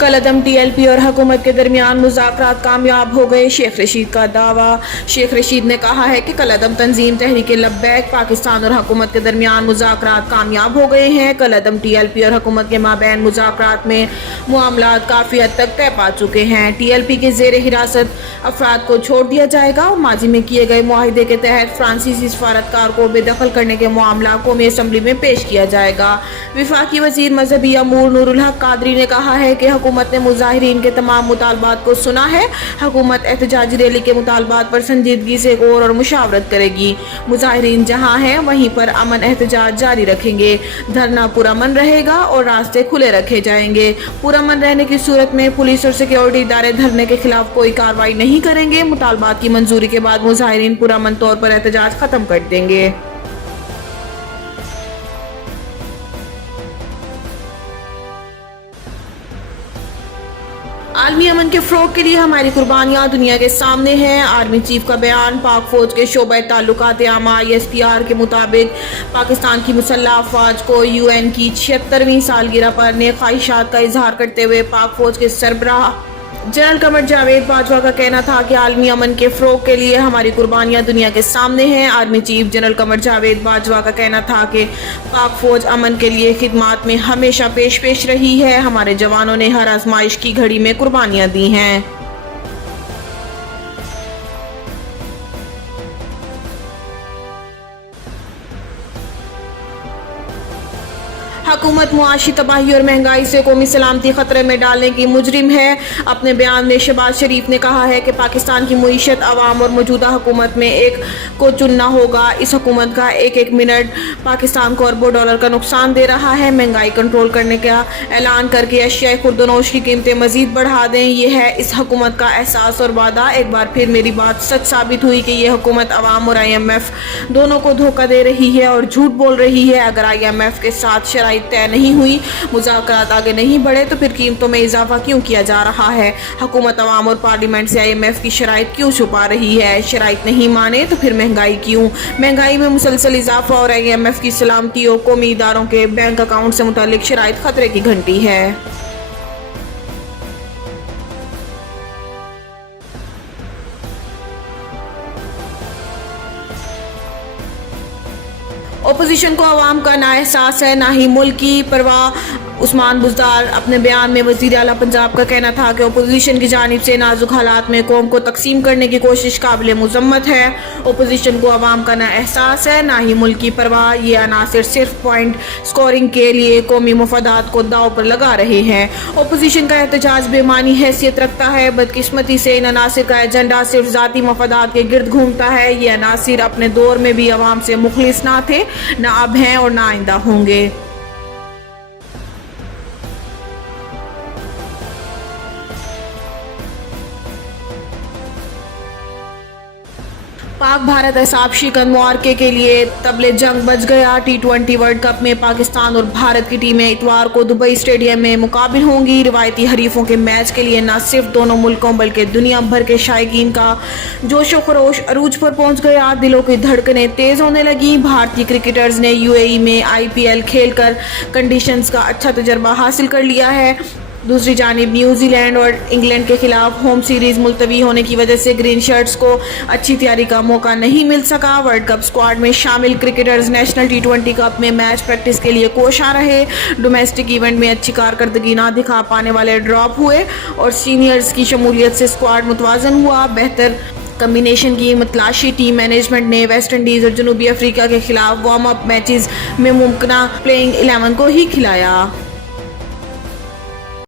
कलअदम TLP और हुकूमत के दरमियान मुज़ाकरात कामयाब हो गए, शेख रशीद का दावा। शेख रशीद ने कहा है कि कलअदम तंजीम तहरीक लब्बैक पाकिस्तान और हुकूमत के दरमियान मुज़ाकरात कामयाब हो गए हैं। कलअदम टीएलपी और हुकूमत के माबैन मुज़ाकरात में मामलात काफ़ी हद तक तय पा चुके हैं। टीएलपी के ज़ेर हिरासत अफराद को छोड़ दिया जाएगा और माजी में किए गए मुआहिदे के तहत फ्रांसीसी सफारतकार को बेदखल करने के मामला कौमी असम्बली में पेश किया जाएगा। वफाकी वज़ीर मजहबी अमूर नूरुल हक कादरी ने कहा है कि हुकूमत ने मुजाहिरीन के तमाम मुतालबात को सुना है। हुकूमत एहतजाजी रैली के मुतालबात पर संजीदगी से गौर और मुशावरत करेगी। मुजाहिरीन जहां हैं वहीं पर अमन एहतजाज जारी रखेंगे। धरना पुरअमन रहेगा और रास्ते खुले रखे जाएंगे। पुरअमन रहने की सूरत में पुलिस और सिक्योरिटी इदारे धरने के खिलाफ कोई कार्रवाई नहीं करेंगे। मुतालबात की मंजूरी के बाद मुजाहिरीन पुरअमन तौर पर एहतजाज खत्म कर देंगे। आलमी अमन के फ़रोग़ के लिए हमारी कुर्बानियाँ दुनिया के सामने हैं। आर्मी चीफ का बयान। पाक फ़ौज के शोबे ताल्लुकात आमा ISPR के मुताबिक पाकिस्तान की मुसल्लह अफ़वाज को UN की 76वीं सालगिरह पर नेक ख्वाहिशात का इजहार करते हुए पाक फ़ौज के सरबराह जनरल कमर जावेद बाजवा का कहना था कि आलमी अमन के फ़रोग़ के लिए हमारी कुर्बानियाँ दुनिया के सामने हैं। Army chief general Qamar Javed Bajwa का कहना था कि पाक फ़ौज अमन के लिए खिदमात में हमेशा पेश रही है। हमारे जवानों ने हर आजमाइश की घड़ी में कुर्बानियाँ दी हैं। हुकूमत मुआशी तबाही और महंगाई से कौमी सलामती खतरे में डालने की मुजरिम है। अपने बयान में शहबाज शरीफ ने कहा है कि पाकिस्तान की मईशत अवाम और मौजूदा हुकूमत में एक को चुनना होगा। इस हुकूमत का एक एक मिनट पाकिस्तान को अरबों डॉलर का नुकसान दे रहा है। महंगाई कंट्रोल करने का ऐलान करके अशिया खुर्दनोश की कीमतें मजीद बढ़ा दें, ये है इस हुकूमत का एहसास और वादा। एक बार फिर मेरी बात सच साबित हुई कि ये हुकूमत अवाम और IMF दोनों को धोखा दे रही है और झूठ बोल रही है। अगर IMF के साथ शराइत तय नहीं हुई, मुज़ाकरात आगे नहीं बढ़े तो फिर कीमतों में इजाफा क्यों किया जा रहा है? हुकूमत अवाम और पार्लियामेंट से IMF की शराइत क्यों छुपा रही है? शराइत नहीं माने तो फिर महंगाई क्यों? महंगाई में मुसलसल इजाफा और IMF की सलामती और कौमी इदारों के बैंक अकाउंट से मुतालिक शराइत खतरे की घंटी है। अपोजिशन को अवाम का ना एहसास है ना ही मुल्क की परवाह। उस्मान बुज़दार अपने बयान में वज़ीर आला पंजाब का कहना था कि अपोजिशन की जानिब से नाजुक हालात में कौम को तकसीम करने की कोशिश काबिल मुज़म्मत है। अपोजिशन को अवाम का ना एहसास है ना ही मुल्क की परवाह। ये अनासिर सिर्फ पॉइंट स्कोरिंग के लिए कौमी मफादात को दाव पर लगा रहे हैं। अपोजिशन का एहतजाज बेमानी हैसियत रखता है। बदकिस्मती से इन अनासिर का एजेंडा सिर्फ ज़ाती मफादात के गिर्द घूमता है। ये अनासिर अपने दौर में भी अवाम से मुखलिस ना थे, ना अब हैं और ना आइंदा होंगे। पाक भारत एसाब शिकन मुआरके के लिए तबले जंग बच गया। T20 वर्ल्ड कप में पाकिस्तान और भारत की टीमें इतवार को दुबई स्टेडियम में मुकाबिल होंगी। रिवायती हरीफों के मैच के लिए न सिर्फ दोनों मुल्कों बल्कि दुनिया भर के शायकीन का जोशो खरोश अरूज पर पहुंच गया। दिलों की धड़कनें तेज होने लगी। भारतीय क्रिकेटर्स ने UAE में IPL खेलकर कंडीशंस का अच्छा तजर्बा हासिल कर लिया है। दूसरी जानिब न्यूजीलैंड और इंग्लैंड के खिलाफ होम सीरीज मुलतवी होने की वजह से ग्रीन शर्ट्स को अच्छी तैयारी का मौका नहीं मिल सका। वर्ल्ड कप स्क्वाड में शामिल क्रिकेटर्स नेशनल T20 कप में मैच प्रैक्टिस के लिए कोशा रहे। डोमेस्टिक इवेंट में अच्छी कारकर्दगी ना दिखा पाने वाले ड्रॉप हुए और सीनियर्स की शमूलियत से स्क्वाड मुतवाजन हुआ। बेहतर कम्बिनेशन की मतलाशी टीम मैनेजमेंट ने वेस्ट इंडीज़ और जनूबी अफ्रीका के खिलाफ वार्म अप मैचेस में मुमकिन प्लेइंग 11 को ही खिलाया।